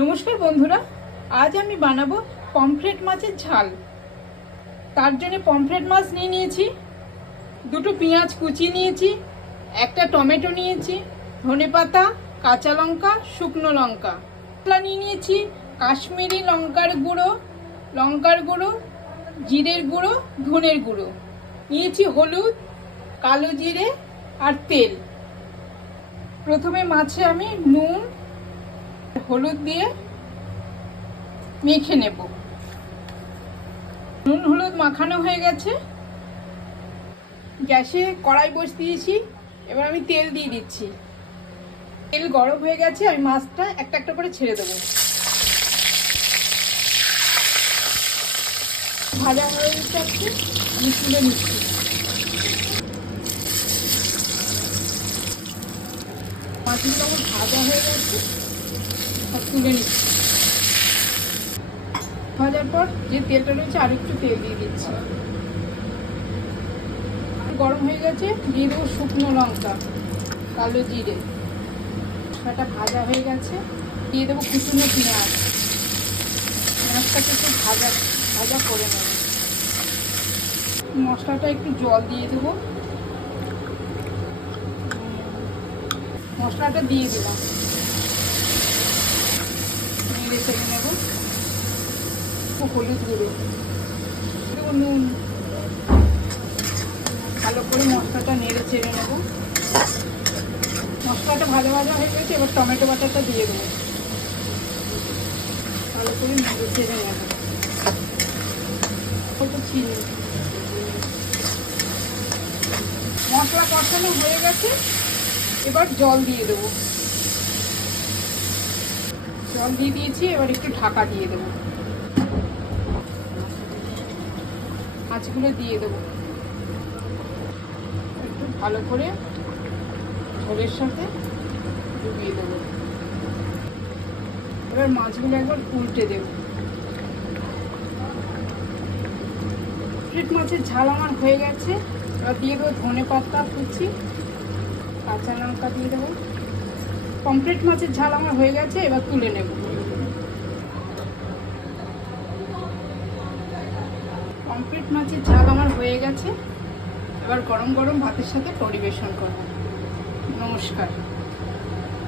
নমস্কার বন্ধুরা, আজ আমি বানাবো পমফ্রেট মাছের ঝাল। তার জন্য পমফ্রেট মাছ নিয়েছি, দুটো পেঁয়াজ কুচিয়ে নিয়েছি, একটা টমেটো নিয়েছি, ধনেপাতা, কাঁচা লঙ্কা, শুকনো লঙ্কা, মশলা নিয়েছি কাশ্মীরি লঙ্কার গুঁড়ো, জিরের গুঁড়ো, ধনের গুঁড়ো, নিয়েছি হলুদ, কালো জিরে আর তেল। প্রথমে মাছে আমি নুন হলুদ দিয়ে মেখে নেব। নুন হলুদ মাখানো হয়ে গেছে, গ্যাসে কড়াই বসিয়েছি। এবার আমি তেল দিয়ে দিচ্ছি। তেল গরম হয়ে গেছে, আমি মাছটা একটা একটা করে ছেড়ে দেবো। ভাজা হয়ে যাচ্ছে, আমি তুলে নিচ্ছি। মাছগুলো আমার ভাজা হয়ে গেছে, সব তুলে নিচ্ছি। ভাজার পর যে তেলটা রয়েছে আর একটু তেল দিয়ে দিচ্ছি। গরম হয়ে গেছে, দিয়ে দেবো শুকনো লঙ্কা, কালো জিরে। মশলাটা ভাজা হয়ে গেছে, দিয়ে দেবো কুচুনো পেঁয়াজ। পেঁয়াজটাকে একটু ভাজা করে নেব। মশলাটা একটু জল দিয়ে দেবো। মশলাটা দিয়ে দিলাম, নেড়ে চেড়ে নেব। হলুদ গুঁড়ো দেবো, নুন, ভালো করে মশলাটা নেড়ে চেড়ে নেব। মশলাটা ভাজা হয়ে গেছে, এবার টমেটো বাটাটা দিয়ে দেবো। ভালো করে নেড়ে চেড়ে নেব। অল্প চিনি। মশলা কষানো হয়ে গেছে, এবার জল দিয়ে দেবো। জল দিয়ে দিয়েছি, এবার একটু ঢাকা দিয়ে দেবো। মাছগুলো দিয়ে দেবো, একটু ভালো করে ঝোলের সাথে ডুবিয়ে দেবো। এবার মাছগুলো একবার উল্টে দেবো। পমফ্রেট মাছের ঝাল আমার হয়ে গেছে। এবার দিয়ে দেবো ধনেপাতা কুচি, কাঁচা লঙ্কা দিয়ে দেবো। পমফ্রেট মাছের ঝাল আমার হয়ে গেছে, এবার তুলে নেব। পমফ্রেট মাছের ঝাল আমার হয়ে গেছে, এবার গরম গরম ভাতের সাথে পরিবেশন করব। নমস্কার।